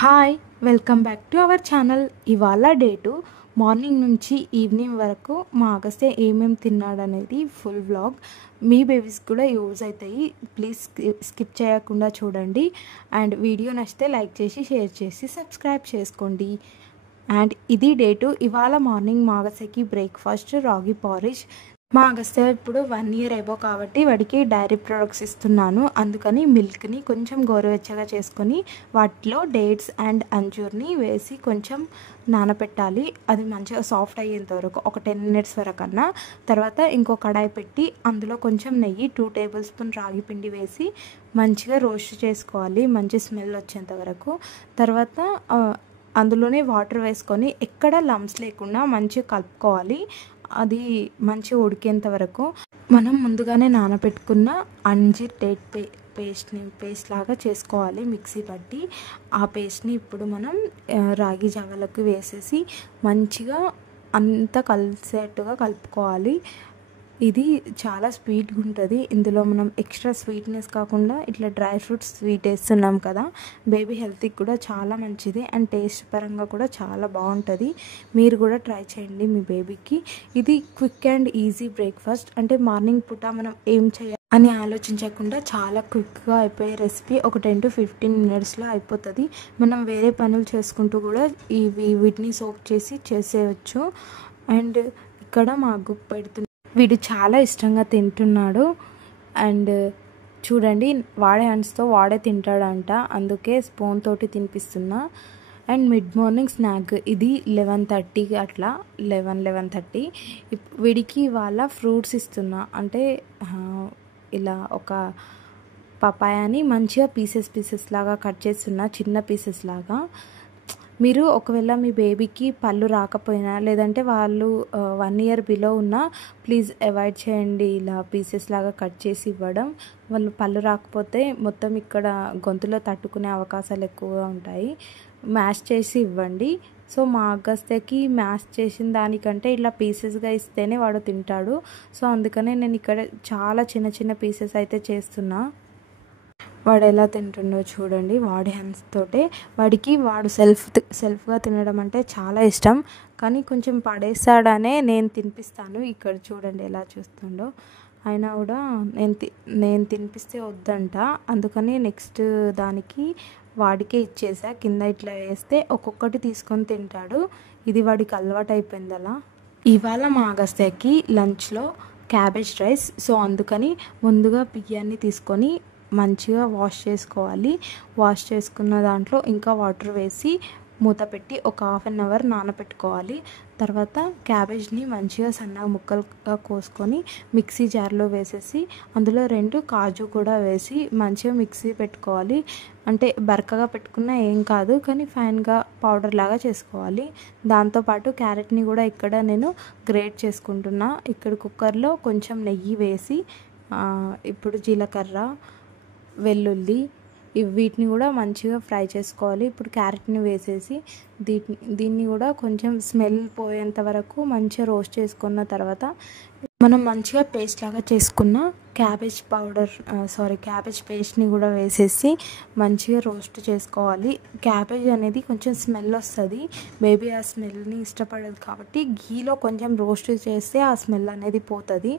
Hi welcome back to our channel. ఇవాళ date morning నుంచి evening వరకు మా అగస్త్య ఏమేమి తిన్నాడనేది ఫుల్ వ్లాగ్. మీ బేబీస్ కూడా యూజ్ అవుతాయి, ప్లీజ్ స్కిప్ చేయకుండా చూడండి. అండ్ వీడియో నచ్చితే లైక్ చేసి షేర్ చేసి సబ్స్క్రైబ్ చేసుకోండి. అండ్ ఇది డేటు. ఇవాళ మార్నింగ్ మా అగస్త్యకి బ్రేక్ఫాస్ట్ రాగి పారిష్. మా అగస్త్య ఇప్పుడు 1 year అబో కాబట్టి వాడికి డైరీ ప్రొడక్ట్స్ ఇస్తున్నాను. అందుకని మిల్క్ని కొంచెం గోరువెచ్చగా చేసుకొని వాటిలో డేట్స్ అండ్ అంజూర్ని వేసి కొంచెం నానబెట్టాలి. అది మంచిగా సాఫ్ట్ అయ్యేంత వరకు ఒక 10 minutes వరకన్నా. తర్వాత ఇంకో కడాయి పెట్టి అందులో కొంచెం నెయ్యి 2 tablespoons రాగి పిండి వేసి మంచిగా రోస్ట్ చేసుకోవాలి, మంచి స్మెల్ వచ్చేంత వరకు. తర్వాత అందులోనే వాటర్ వేసుకొని ఎక్కడ లంప్స్ లేకుండా మంచిగా కలుపుకోవాలి. అది మంచిగా ఉడికేంత వరకు మనం ముందుగానే నానబెట్టుకున్న అంజీర్ డేట్ పేస్ట్ లాగా చేసుకోవాలి మిక్సీ పట్టి. ఆ పేస్ట్ని ఇప్పుడు మనం రాగి జావలకు వేసేసి మంచిగా అంతా కలిసేట్టుగా కలుపుకోవాలి. ఇది చాలా స్వీట్గా ఉంటుంది. ఇందులో మనం ఎక్స్ట్రా స్వీట్నెస్ కాకుండా ఇట్లా డ్రై ఫ్రూట్స్ స్వీట్ వేస్తున్నాం కదా, బేబీ హెల్త్కి కూడా చాలా మంచిది అండ్ టేస్ట్ పరంగా కూడా చాలా బాగుంటుంది. మీరు కూడా ట్రై చేయండి మీ బేబీకి. ఇది క్విక్ అండ్ ఈజీ బ్రేక్ఫాస్ట్. అంటే మార్నింగ్ పూట మనం ఏం చేయాలి అని ఆలోచించకుండా చాలా క్విక్గా అయిపోయే రెసిపీ. ఒక 10 to 15 minutesలో అయిపోతుంది. మనం వేరే పనులు చేసుకుంటూ కూడా వీటిని సోక్ చేసి చేసేయచ్చు. అండ్ ఇక్కడ మాకు పెడుతుంది, వీడు చాలా ఇష్టంగా తింటున్నాడు. అండ్ చూడండి, వాడే హ్యాండ్స్తో వాడే తింటాడంట, అందుకే స్పూన్ తోటి తినిపిస్తున్నా. అండ్ మిడ్ మార్నింగ్ స్నాక్ ఇది 11:30 అట్లా, 11:30. వీడికి ఇవాళ ఫ్రూట్స్ ఇస్తున్నా. అంటే ఇలా ఒక పపాయాని మంచిగా పీసెస్ లాగా కట్ చేస్తున్నా, చిన్న పీసెస్ లాగా. మీరు ఒకవేళ మీ బేబీకి పళ్ళు రాకపోయినా లేదంటే వాళ్ళు 1 year బిలో ఉన్నా ప్లీజ్ అవాయిడ్ చేయండి ఇలా పీసెస్ లాగా కట్ చేసి ఇవ్వడం. వాళ్ళు పళ్ళు రాకపోతే మొత్తం ఇక్కడ గొంతులో తట్టుకునే అవకాశాలు ఎక్కువగా ఉంటాయి. మ్యాష్ చేసి ఇవ్వండి. సో మా అగస్త్యకి మ్యాష్ చేసిన దానికంటే ఇట్లా పీసెస్గా ఇస్తేనే వాడు తింటాడు. సో అందుకనే నేను ఇక్కడ చాలా చిన్న పీసెస్ అయితే చేస్తున్నా. వాడు ఎలా తింటుండో చూడండి, వాడి హ్యాండ్స్ తోటే. వాడు సెల్ఫ్గా తినడం అంటే చాలా ఇష్టం, కానీ కొంచెం పడేస్తాడనే నేను తినిపిస్తాను. ఇక్కడ చూడండి ఎలా చూస్తుండో. అయినా కూడా నేను తినిపిస్తే వద్దంట, అందుకని నెక్స్ట్ దానికి వాడికే ఇచ్చేసా. కింద ఇట్లా వేస్తే ఒక్కొక్కటి తీసుకొని తింటాడు. ఇది వాడికి అలవాటు అయిపోయింది అలా. ఇవాళ మా అగస్త్యకి లంచ్లో క్యాబేజ్ రైస్. సో అందుకని ముందుగా బియ్యాన్ని తీసుకొని మంచిగా వాష్ చేసుకోవాలి. వాష్ చేసుకున్న దాంట్లో ఇంకా వాటర్ వేసి మూత పెట్టి ఒక 1/2 hour నానబెట్టుకోవాలి. తర్వాత క్యాబేజ్ని మంచిగా సన్నగా ముక్కలుగా కోసుకొని మిక్సీ జార్లో వేసేసి అందులో 2 కాజు కూడా వేసి మంచిగా మిక్సీ పెట్టుకోవాలి. అంటే బరకగా పెట్టుకున్నా ఏం కాదు, కానీ ఫైన్గా పౌడర్ లాగా చేసుకోవాలి. దాంతోపాటు క్యారెట్ని కూడా ఇక్కడ నేను గ్రేట్ చేసుకుంటున్నా. ఇక్కడ కుక్కర్లో కొంచెం నెయ్యి వేసి ఇప్పుడు జీలకర్ర, వెల్లుల్లి వీటిని కూడా మంచిగా ఫ్రై చేసుకోవాలి. ఇప్పుడు క్యారెట్ని వేసేసి దీన్ని కూడా కొంచెం స్మెల్ పోయేంత వరకు మంచిగా రోస్ట్ చేసుకున్న తర్వాత మనం మంచిగా పేస్ట్ లాగా చేసుకున్న క్యాబేజ్ పేస్ట్ని కూడా వేసేసి మంచిగా రోస్ట్ చేసుకోవాలి. క్యాబేజ్ అనేది కొంచెం స్మెల్ వస్తుంది, బేబీ ఆ స్మెల్ని ఇష్టపడదు కాబట్టి ఘీలో కొంచెం రోస్ట్ చేస్తే ఆ స్మెల్ అనేది పోతుంది.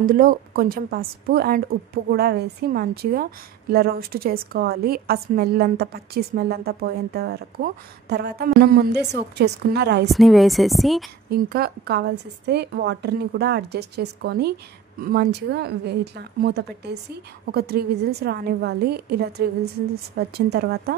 అందులో కొంచెం పసుపు అండ్ ఉప్పు కూడా వేసి మంచిగా ఇలా రోస్ట్ చేసుకోవాలి. ఆ స్మెల్ అంతా పచ్చి స్మెల్ అంతా పోయేంత వరకు. తర్వాత మనం ముందే సోక్ చేసుకున్న రైస్ని వేసేసి ఇంకా కావాల్సిస్తే వాటర్ని కూడా అడ్జస్ట్ చేసుకొని మంచిగా ఇట్లా మూత పెట్టేసి ఒక 3 whistles రానివ్వాలి. ఇలా 3 whistles వచ్చిన తర్వాత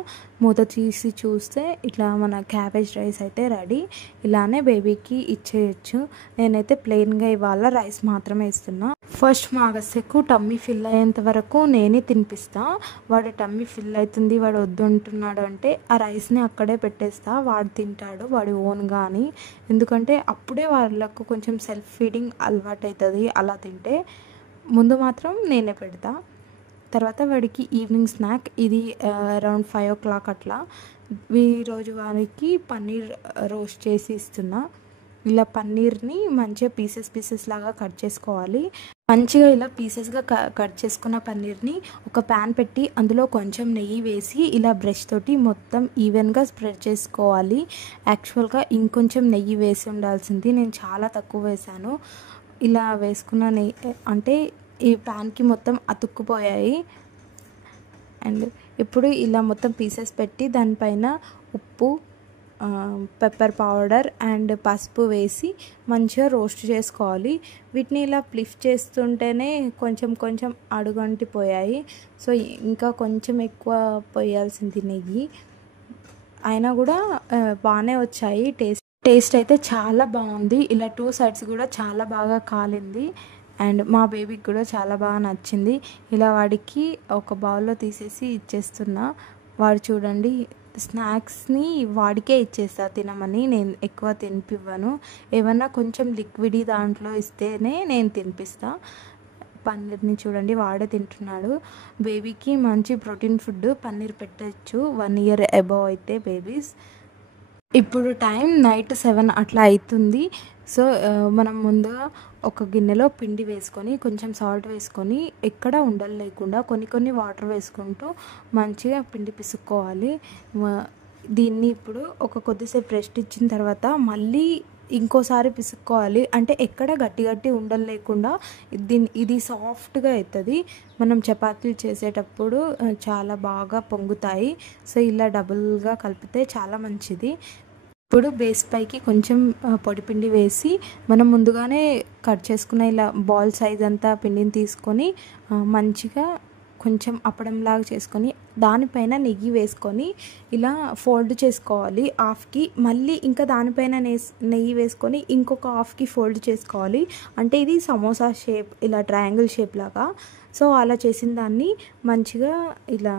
మూత తీసి చూస్తే ఇట్లా మన క్యాబేజ్ రైస్ అయితే రెడీ. ఇలానే బేబీకి ఇచ్చేయచ్చు. నేనైతే ప్లెయిన్గా ఇవాళ రైస్ మాత్రమే ఇస్తున్నా. ఫస్ట్ మా అగస్త్యకు టమ్మీ ఫిల్ అయ్యేంత వరకు నేనే తినిపిస్తా. వాడు టమ్మీ ఫిల్ అవుతుంది, వాడు వద్దు అంటున్నాడు అంటే ఆ రైస్ని అక్కడే పెట్టేస్తా, వాడు తింటాడు వాడి ఓన్గా అని. ఎందుకంటే అప్పుడే వాళ్ళకు కొంచెం సెల్ఫ్ ఫీడింగ్ అలవాటు అవుతుంది అలా తింటే. ముందు మాత్రం నేనే పెడతా. తర్వాత వాడికి ఈవినింగ్ స్నాక్ ఇది అరౌండ్ 5 o'clock అట్లా. ఈరోజు వారికి పన్నీర్ రోస్ట్ చేసి ఇస్తున్నా. ఇలా పన్నీర్ని మంచిగా పీసెస్ లాగా కట్ చేసుకోవాలి. మంచిగా ఇలా పీసెస్గా కట్ చేసుకున్న పన్నీర్ని ఒక ప్యాన్ పెట్టి అందులో కొంచెం నెయ్యి వేసి ఇలా బ్రష్ తోటి మొత్తం ఈవెన్గా స్ప్రెడ్ చేసుకోవాలి. యాక్చువల్గా ఇంకొంచెం నెయ్యి వేసి ఉండాల్సింది, నేను చాలా తక్కువ వేసాను. ఇలా వేసుకున్న నెయ్యి అంటే ఈ ప్యాన్కి మొత్తం అతుక్కుపోయాయి. అండ్ ఇప్పుడు ఇలా మొత్తం పీసెస్ పెట్టి దానిపైన ఉప్పు, పెప్పర్ పౌడర్ అండ్ పసుపు వేసి మంచిగా రోస్ట్ చేసుకోవాలి. వీటిని ఇలా లిఫ్ట్ చేస్తుంటేనే కొంచెం కొంచెం అడుగంటిపోయాయి. సో ఇంకా కొంచెం ఎక్కువ పోయాల్సింది నెయ్యి, అయినా కూడా బాగానే వచ్చాయి. టేస్ట్ అయితే చాలా బాగుంది. ఇలా 2 సైడ్స్ కూడా చాలా బాగా కాలింది. అండ్ మా బేబీకి కూడా చాలా బాగా నచ్చింది. ఇలా వాడికి ఒక బౌల్లో తీసేసి ఇచ్చేస్తున్నా. వాడు చూడండి స్నాక్స్ని వాడికే ఇచ్చేస్తా తినమని, నేను ఎక్కువ తినిపివ్వను. ఏమన్నా కొంచెం లిక్విడ్ దాంట్లో ఇస్తేనే నేను తినిపిస్తా. పన్నీర్ని చూడండి వాడే తింటున్నాడు. బేబీకి మంచి ప్రోటీన్ ఫుడ్ పన్నీర్ పెట్టచ్చు 1 ఇయర్ అబవ్ అయితే బేబీస్. ఇప్పుడు టైం నైట్ 7 అట్లా అవుతుంది. సో మనం ముందుగా ఒక గిన్నెలో పిండి వేసుకొని కొంచెం సాల్ట్ వేసుకొని ఎక్కడ ఉండలు లేకుండా కొన్ని వాటర్ వేసుకుంటూ మంచిగా పిండి పిసుక్కోవాలి. దీన్ని ఇప్పుడు ఒక కొద్దిసేపు రెస్ట్ ఇచ్చిన తర్వాత మళ్ళీ ఇంకోసారి పిసుక్కోవాలి. అంటే ఎక్కడ గట్టి ఉండలు లేకుండా ఇది సాఫ్ట్గా అవుతుంది. మనం చపాతీలు చేసేటప్పుడు చాలా బాగా పొంగుతాయి. సో ఇలా డబుల్గా కలిపితే చాలా మంచిది. ఇప్పుడు బేస్ పైకి కొంచెం పొడిపిండి వేసి మనం ముందుగానే కట్ చేసుకున్న ఇలా బాల్ సైజ్ అంతా పిండిని తీసుకొని మంచిగా కొంచెం అప్పడంలాగా చేసుకొని దానిపైన నెయ్యి వేసుకొని ఇలా ఫోల్డ్ చేసుకోవాలి హాఫ్కి. మళ్ళీ ఇంకా దానిపైన నెయ్యి వేసుకొని ఇంకొక హాఫ్కి ఫోల్డ్ చేసుకోవాలి. అంటే ఇది సమోసా షేప్, ఇలా ట్రయాంగిల్ షేప్ లాగా. సో అలా చేసిన దాన్ని మంచిగా ఇలా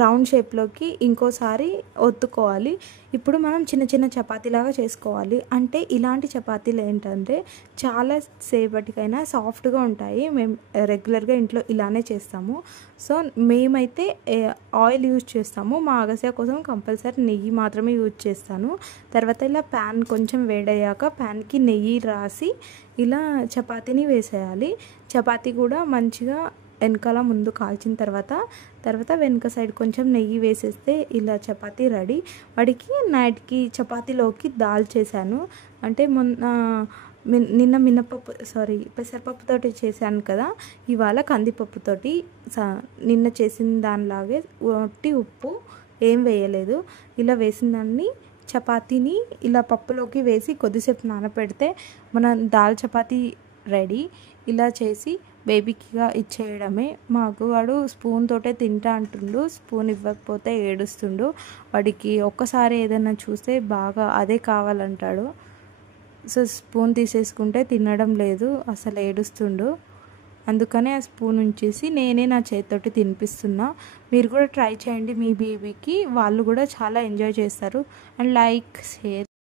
రౌండ్ షేప్లోకి ఇంకోసారి ఒత్తుకోవాలి. ఇప్పుడు మనం చిన్న చపాతీలాగా చేసుకోవాలి. అంటే ఇలాంటి చపాతీలు ఏంటంటే చాలా సేపటికైనా సాఫ్ట్గా ఉంటాయి. మేము రెగ్యులర్గా ఇంట్లో ఇలానే చేస్తాము. సో మేమైతే ఆయిల్ యూజ్ చేస్తాము. మా అగస్యా కోసం కంపల్సరీ నెయ్యి మాత్రమే యూజ్ చేస్తాను. తర్వాత ఇలా ప్యాన్ కొంచెం వేడయ్యాక ప్యాన్కి నెయ్యి రాసి ఇలా చపాతీని వేసేయాలి. చపాతీ కూడా మంచిగా వెనకాల ముందు కాల్చిన తర్వాత వెనక సైడ్ కొంచెం నెయ్యి వేసేస్తే ఇలా చపాతీ రెడీ. వాడికి నైట్కి చపాతీలోకి దాల్ చేశాను. అంటే నిన్న పెసరపప్పుతోటి చేశాను కదా, ఇవాళ కందిపప్పుతోటి నిన్న చేసిన దానిలాగే ఒట్టి ఉప్పు ఏం వేయలేదు. ఇలా వేసిన దాన్ని చపాతీని ఇలా పప్పులోకి వేసి కొద్దిసేపు నానపెడితే మన దాల్ చపాతీ రెడీ. ఇలా చేసి బేబీకిగా ఇచ్చేయడమే. మాకు వాడు స్పూన్ తోటే తింటా అంటుండు, స్పూన్ ఇవ్వకపోతే ఏడుస్తుండు. వాడికి ఒక్కసారి ఏదైనా చూస్తే బాగా అదే కావాలంటాడు. సో స్పూన్ తీసేసుకుంటే తినడం లేదు, అసలు ఏడుస్తుండు. అందుకనే ఆ స్పూన్ ఉంచేసి నేనే నా చేతితోటి తినిపిస్తున్నా. మీరు కూడా ట్రై చేయండి మీ బేబీకి, వాళ్ళు కూడా చాలా ఎంజాయ్ చేస్తారు. And like, share.